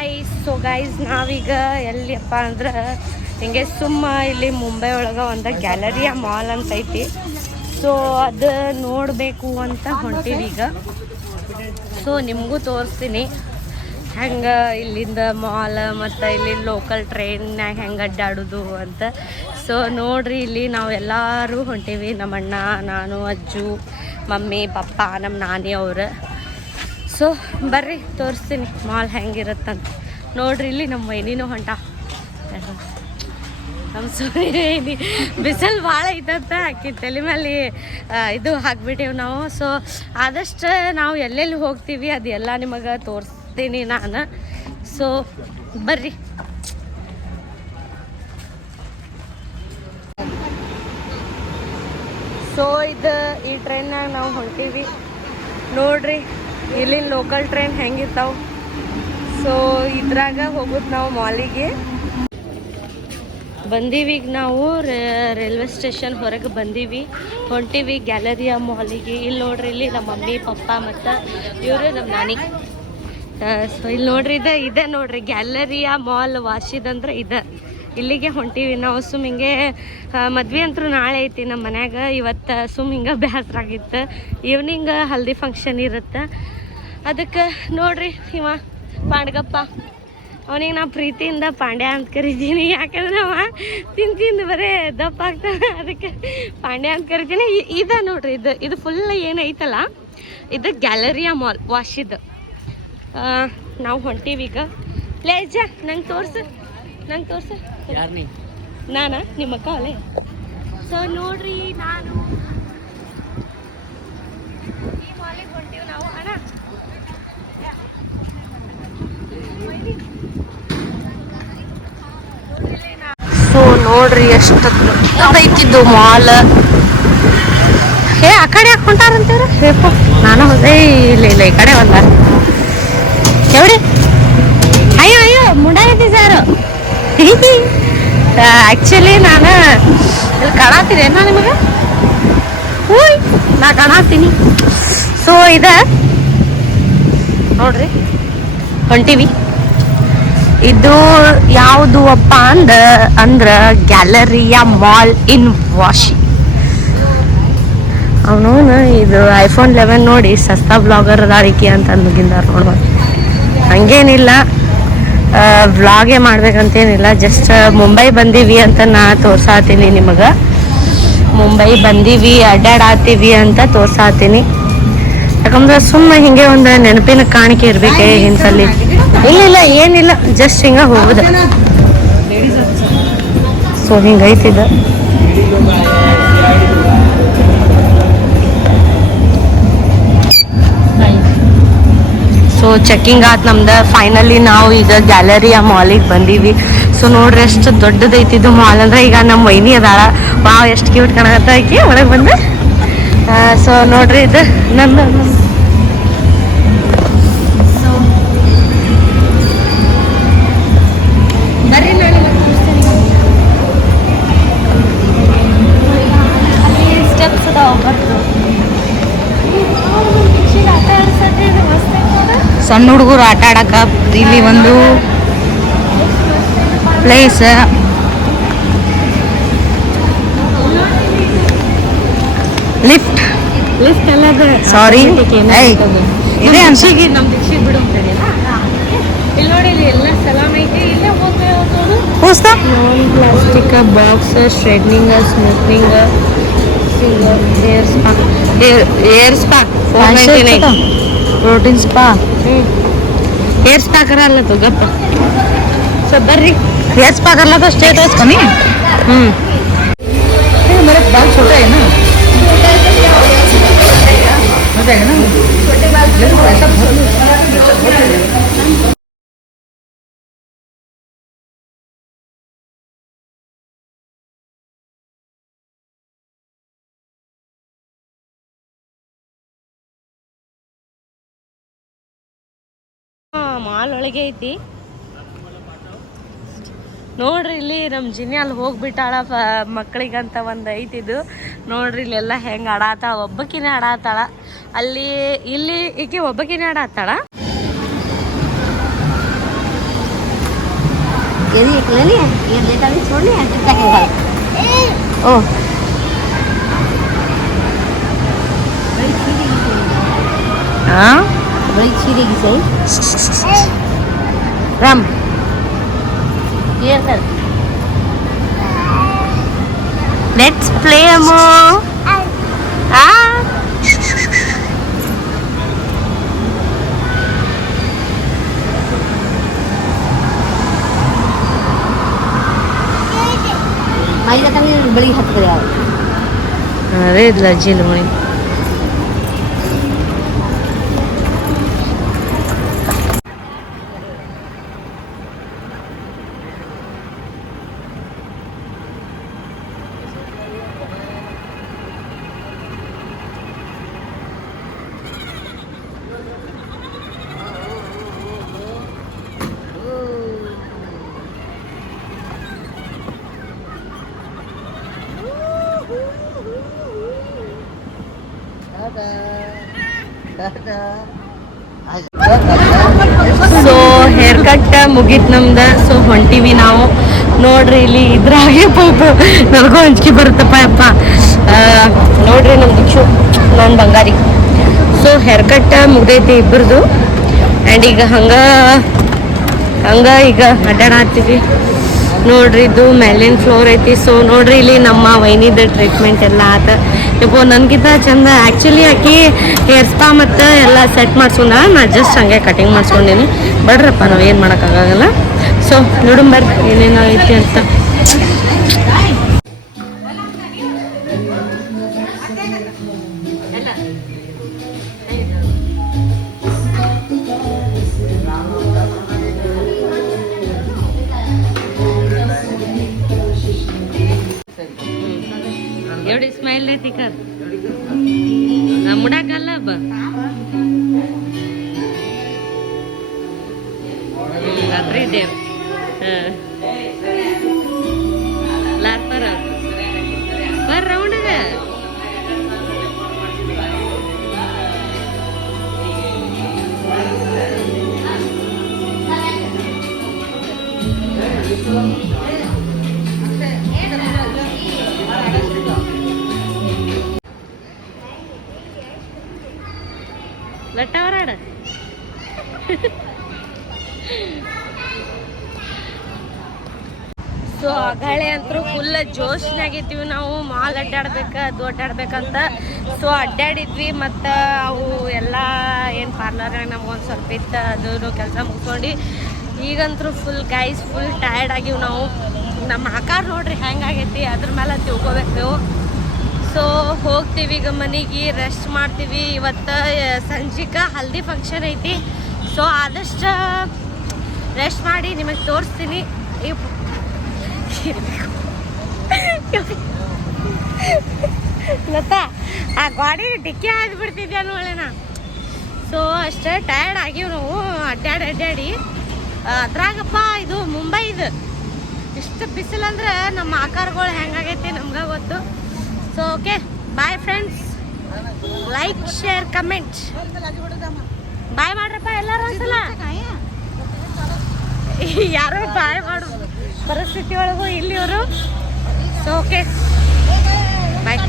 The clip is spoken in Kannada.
ಗಾಯ್ಸ್ ನಾವೀಗ ಎಲ್ಲಿಯಪ್ಪ ಅಂದ್ರೆ ಹಿಂಗೆ ಸುಮ್ಮ ಇಲ್ಲಿ ಮುಂಬೈ ಒಳಗೆ ಒಂದು ಗ್ಯಾಲರಿಯಾ ಮಾಲ್ ಅಂತ ಐತಿ. ಸೊ ಅದು ನೋಡಬೇಕು ಅಂತ ಹೊಂಟೀವಿ ಈಗ. ಸೊ ನಿಮಗೂ ತೋರಿಸ್ತೀನಿ ಹೆಂಗೆ ಇಲ್ಲಿಂದ ಮಾಲ್ ಮತ್ತು ಇಲ್ಲಿ ಲೋಕಲ್ ಟ್ರೈನ್ನಾಗ ಹೆಂಗೆ ಅಡ್ಡಾಡೋದು ಅಂತ. ಸೊ ನೋಡ್ರಿ, ಇಲ್ಲಿ ನಾವು ಎಲ್ಲರೂ ಹೊಂಟೀವಿ, ನಮ್ಮಣ್ಣ, ನಾನು, ಅಜ್ಜು, ಮಮ್ಮಿ, ಪಪ್ಪ, ನಮ್ಮ ನಾನಿ ಅವರು. ಸೊ ಬರ್ರಿ ತೋರಿಸ್ತೀನಿ ಮಾಲ್ ಹೆಂಗಿರುತ್ತಂತ. ನೋಡ್ರಿ, ಇಲ್ಲಿ ನಮ್ಮ ವೈನಿನೂ ಹೊಂಟ. ನಮ್ಮ ಸುನಿ ಬಿಸಿಲು ಭಾಳ ಐತಂತ ಆಕಿ ತಲೆ ಮೇಲೆ ಇದು ಹಾಕ್ಬಿಟ್ಟೇವು ನಾವು. ಸೊ ಆದಷ್ಟು ನಾವು ಎಲ್ಲೆಲ್ಲಿ ಹೋಗ್ತೀವಿ ಅದೆಲ್ಲ ನಿಮಗೆ ತೋರಿಸ್ತೀನಿ ನಾನು. ಸೊ ಬರ್ರಿ. ಸೊ ಈ ಟ್ರೈನ್ನಾಗ ನಾವು ಹೊಂಟೀವಿ ನೋಡ್ರಿ. ಇಲ್ಲಿನ ಲೋಕಲ್ ಟ್ರೈನ್ ಹೆಂಗಿರ್ತಾವೆ. ಸೊ ಇದ್ರಾಗ ಹೋಗೋದು ನಾವು ಮಾಲಿಗೆ ಬಂದೀವಿ. ಈಗ ನಾವು ರೈಲ್ವೆ ಸ್ಟೇಷನ್ ಹೊರಗೆ ಬಂದೀವಿ, ಹೊಂಟೀವಿ ಗ್ಯಾಲರಿಯಾ ಮಾಲಿಗೆ. ಇಲ್ಲಿ ನೋಡ್ರಿ, ಇಲ್ಲಿ ನಮ್ಮ ಮಮ್ಮಿ, ಪಪ್ಪ ಮತ್ತು ಇವರು ನಮ್ಮ ನಾನಿ. ಸೊ ಇಲ್ಲಿ ನೋಡ್ರಿ, ಇದೆ ನೋಡ್ರಿ ಗ್ಯಾಲರಿಯಾ ಮಾಲ್ ವಾಶಿದಂದ್ರೆ ಇದೆ. ಇಲ್ಲಿಗೆ ಹೊಂಟೀವಿ ನಾವು. ಹಿಂಗೆ ಮದ್ವೆ ಅಂತೂ ನಾಳೆ ಐತಿ ನಮ್ಮ ಮನ್ಯಾಗ. ಇವತ್ತು ಹಿಂಗೆ ಬೇಸರಾಗಿತ್ತು. ಈವ್ನಿಂಗ್ ಹಲ್ದಿ ಫಂಕ್ಷನ್ ಇರುತ್ತೆ, ಅದಕ್ಕೆ ನೋಡ್ರಿ ಇವ ಪಾಂಡ್ಗಪ್ಪ, ಅವನಿಗೆ ನಾ ಪ್ರೀತಿಯಿಂದ ಪಾಂಡ್ಯ ಅಂತ ಕರಿತೀನಿ. ಯಾಕಂದ್ರೆ ಅವ ತಿಂದು ಬರೇ ದಪ್ಪ ಆಗ್ತಾನೆ, ಅದಕ್ಕೆ ಪಾಂಡ್ಯ ಅಂತ ಕರಿತೀನಿ. ಇದೆ ನೋಡ್ರಿ, ಇದು ಫುಲ್ ಏನೈತಲ್ಲ ಇದು ಗ್ಯಾಲರಿಯಾ ಮಾಲ್ ವಾಶಿದ್ದು. ನಾವು ಹೊಂಟೀವಿ ಈಗ. ಲೇಜ ನಂಗೆ ತೋರ್ಸು. ನಾನಾ ನಿಮ್ಮ ಅಕ್ಕ ಅಲ್ಲೇ. ಸೊ ನೋಡ್ರಿ, ನಾನು ಈ ಮಾಲಿಗೆ ಹೊಂಟೀವಿ ನಾವು. ಅಣ್ಣ ಸೊ ನೋಡ್ರಿ ಎಷ್ಟು ದೊಡ್ಡದೈತಿದ್ದು ಮಾಲ್. ಆ ಕಡೆ ಯಾಕೆ ಹೊಂಟಾರಂತೀರ? ಹೇಪ ನಾನು ಹೋದೆ. ಇಲ್ಲ ಈ ಕಡೆ ಒಂದ ಎವಡಿ. ಅಯ್ಯೋ ಮುಂಡಾಗೈತಿ ಸರ್. ಆ್ಯಕ್ಚುಲಿ ನಾನು ಇಲ್ಲಿ ಕಾಣತ್ತೀನಿ ಏನೋ ನಿಮಗೆ. ನಾ ಕಾಣತ್ತೀನಿ. ಸೊ ನೋಡ್ರಿ ಹೊಂಟೀವಿ. ಇದು ಯಾವುದು ಅಪ್ಪ ಅಂದ್ರೆ ಗ್ಯಾಲರಿಯಾ ಮಾಲ್ ಇನ್ ವಾಶಿ. ಅವನು ಇದು ಐಫೋನ್ 11 ನೋಡಿ ಸಸ್ತಾ ಬ್ಲಾಗರ್ ಅದಾಳಿಕೆ ಅಂತ ಅಂದ್ಗಿಂದಾರ ನೋಡ್ಬೋದು. ಹಂಗೇನಿಲ್ಲ, ವ್ಲಾಗೇ ಮಾಡ್ಬೇಕಂತೇನಿಲ್ಲ. ಜಸ್ಟ್ ಮುಂಬೈ ಬಂದೀವಿ ಅಂತ ನಾ ತೋರ್ಸಾತೀನಿ ನಿಮಗೆ. ಮುಂಬೈ ಬಂದೀವಿ, ಅಡ್ಡಾಡತ್ತೀವಿ ಅಂತ ತೋರ್ಸಾತೀನಿ. ಯಾಕಂದ್ರೆ ಸುಮ್ಮನೆ ಹಿಂಗೆ ಒಂದು ನೆನಪಿನ ಕಾಣಿಕೆ ಇರ್ಬೇಕೆ ಹಿಂಸಲ್ಲಿ. ಇಲ್ಲ ಏನಿಲ್ಲ, ಜಸ್ಟ್ ಹಿಂಗೆ ಹೋಗುದು. ಸೊ ಹಿಂಗೈತಿದ. ಸೊ ಚೆಕ್ಕಿಂಗ್ ಆಯ್ತು ನಮ್ದು. ಫೈನಲಿ ನಾವು ಈಗ ಗ್ಯಾಲರಿಯಾ ಮಾಲಿಗೆ ಬಂದೀವಿ. ಸೊ ನೋಡ್ರಿ ಎಷ್ಟು ದೊಡ್ಡದೈತಿದ್ದು ಮಾಲ್. ಅಂದ್ರೆ ಈಗ ನಮ್ಮ ವೈನಿ ಅದಾಳ. ವಾವ್ ಎಷ್ಟು ಕ್ಯೂಟ್ ಕಾಣಕತ್ತ ಆಕಿ ಒಳಗೆ ಬಂದು. ಸೊ ನೋಡ್ರಿ, ಇದು ನಂದು ಬರ್ರಿ ನಾನು ಅಲ್ಲಿ ಸ್ಟೆಪ್ಸ್ ಅದಾವ. ಸಣ್ಣ ಹುಡುಗರು ಆಟ ಆಡಕ ಇಲ್ಲಿ ಒಂದು ಪ್ಲೇಸ್. ಲಿಫ್ಟ್ ಅಲ್ಲ, ಸಾರಿ ಇದೆ ಅನ್ಸಿಗೆ ನಮ್ಮ ದಿಕ್ಷೆ ಬಿಡು. ಇಲ್ಲಿ ನೋಡಿ, ಇಲ್ಲಿ ಎಲ್ಲ ಸಲಾಮ್ ಐತಿ. ಇಲ್ಲೇ ಹೋಗ್ಬೋದು. Non plastic box, straightening, smoothening, hair spa, protein spa, hair spa ಕರಲ್ಲ तो गप्प. ಸೊ ಬರ್ರಿ, हेयर स्पा करला तो स्ट्रेट उसको नहीं. मेरे बाल छोटे है ना, हो जाएगा ना छोटे बाल. ऐसा ಮಾಲ್ ಒಳಗೆ ಐತಿ ನೋಡ್ರಿ. ಇಲ್ಲಿ ನಮ್ಮ ಜಿನಿ ಅಲ್ಲಿ ಹೋಗ್ಬಿಟ್ಟಾಳ ಮಕ್ಕಳಿಗಂತ ಒಂದು ಐತಿದು. ನೋಡ್ರಿ ಇಲ್ಲೆಲ್ಲ ಹೆಂಗೆ ಆಡಾತಾಳ. ಒಬ್ಬಕಿನೇ ಆಡಾತಾಳ ಅಲ್ಲಿ. ಇಲ್ಲಿ ಈಕೆ ಒಬ್ಬಕಿನೇ ಆಡಾತಾಳ. ये एक ले लिए, ये लेटा भी छोड़ लिया, कितना के भाई। ओ बड़ी छीरी की सही। हाँ बड़ी छीरी की सही। राम ये सर लेट्स प्ले अमो। माई का तंग बड़ी हट गया। अरे लज्जी लुणी ಸೊ ಹೇರ್ ಕಟ್ ಮುಗೀತು ನಮ್ದು. ಸೊ ಹೊಂಟಿವಿ ನಾವು. ನೋಡ್ರಿ ಇಲ್ಲಿ ಇದ್ರಾಗೆ ಪಾಪ ನನಗೂ ಅಂಜಿಕೆ ಬರುತ್ತಪ್ಪ ಯಪ್ಪ. ನೋಡ್ರಿ ನಮ್ಮ ದಿಕ್ಷು ನಾನು ಬಂಗಾರಿ. ಸೊ ಹೇರ್ ಕಟ್ ಮುಗ್ದೈತಿ ಇಬ್ಬರದು. ಆ್ಯಂಡ್ ಈಗ ಹಂಗೆ ಈಗ ಅಡ್ಡಾಡತ್ತೀವಿ. ನೋಡ್ರಿ ಇದು ಮೇಲಿನ ಫ್ಲೋರ್ ಐತಿ. ಸೊ ನೋಡ್ರಿ ಇಲ್ಲಿ ನಮ್ಮ ವೈನಿದ ಟ್ರೀಟ್ಮೆಂಟ್ ಎಲ್ಲ ಆತ. ಇಪ್ಪೋ ನನಗಿಂತ ಚಂದ ಆ್ಯಕ್ಚುಲಿ ಆಕಿ ಹೇರ್ ಸ್ಪಾ ಮತ್ತು ಎಲ್ಲ ಸೆಟ್ ಮಾಡ್ಸ್ಕೊಂಡ, ನಾ ಜಸ್ಟ್ ಹಂಗೆ ಕಟಿಂಗ್ ಮಾಡ್ಸ್ಕೊಂಡೀನಿ. ಬಡ್ರಪ್ಪ ನಾವು ಏನು ಮಾಡೋಕ್ಕಾಗಲ್ಲ. ಸೊ ನೋಡುಂಬರ್ರಿ ಏನೇನೋ ಐತಿ ಅಂತ. एवढी स्माइल देते कर मुडा काला बा रात्री देव लार पर राउंड है. ಲಟ್ಟವರಾಡ ಸೊ ಅಗಾಳೆ ಅಂತೂ ಫುಲ್ ಜೋಶ್ನಾಗಿದ್ದೀವಿ ನಾವು. ಮಾಲ್ ಅಡ್ಡಾಡ್ಬೇಕು ಅದು ಅಡ್ಡಾಡ್ಬೇಕಂತ. ಸೊ ಅಡ್ಡಾಡಿದ್ವಿ ಮತ್ತು ಅವು ಎಲ್ಲ ಏನು ಪಾರ್ಲರ್ನಾಗ ನಮ್ಗೊಂದು ಸ್ವಲ್ಪ ಇತ್ತು ಅದು ಕೆಲಸ ಮುಗಿಸ್ಕೊಂಡು ಈಗಂತೂ ಫುಲ್ ಗೈಸ್ ಫುಲ್ ಟಯರ್ಡ್ ಆಗಿವಿ ನಾವು. ನಮ್ಮ ಆಕಾರ ನೋಡ್ರಿ ಹೆಂಗಾಗೈತಿ, ಅದ್ರ ಮೇಲೆ ತಿಳ್ಕೊಬೇಕು ನೀವು. ಸೊ ಹೋಗ್ತೀವಿ ಈಗ ಮನೆಗೆ, ರೆಸ್ಟ್ ಮಾಡ್ತೀವಿ. ಇವತ್ತು ಸಂಜಿಕ ಹಲ್ದಿ ಫಂಕ್ಷನ್ ಐತಿ. ಸೊ ಆದಷ್ಟು ರೆಸ್ಟ್ ಮಾಡಿ ನಿಮಗೆ ತೋರಿಸ್ತೀನಿ. ಲತಾ ಆ ಗಾಡಿ ಡಿಕ್ಕಿ ಹಾದ್ಬಿಡ್ತಿದ್ಯಾ ನೋಡೋಣ. ಸೊ ಅಷ್ಟೇ ಟಯರ್ಡ್ ಆಗಿವಿ ನಾವು ಅಡ್ಡಾಡಿ. ಅದ್ರಾಗಪ್ಪ ಇದು ಮುಂಬೈದು ಇಷ್ಟು ಬಿಸಿಲಂದ್ರೆ ನಮ್ಮ ಆಕಾರಗಳು ಹೆಂಗಾಗೈತಿ ನಮ್ಗೆ ಗೊತ್ತು. So okay bye friends, like share comment bye ಮಾಡ್ರಪ್ಪ ಎಲ್ಲರೂ ಒಂದ್ಸಲ. ಯಾರೋ ಬಾಯ್ ಮಾಡೋ ಪರಿಸ್ಥಿತಿ ಒಳಗೂ ಇಲ್ಲಿಯವರು. ಸೊ ಓಕೆ ಬಾಯ್.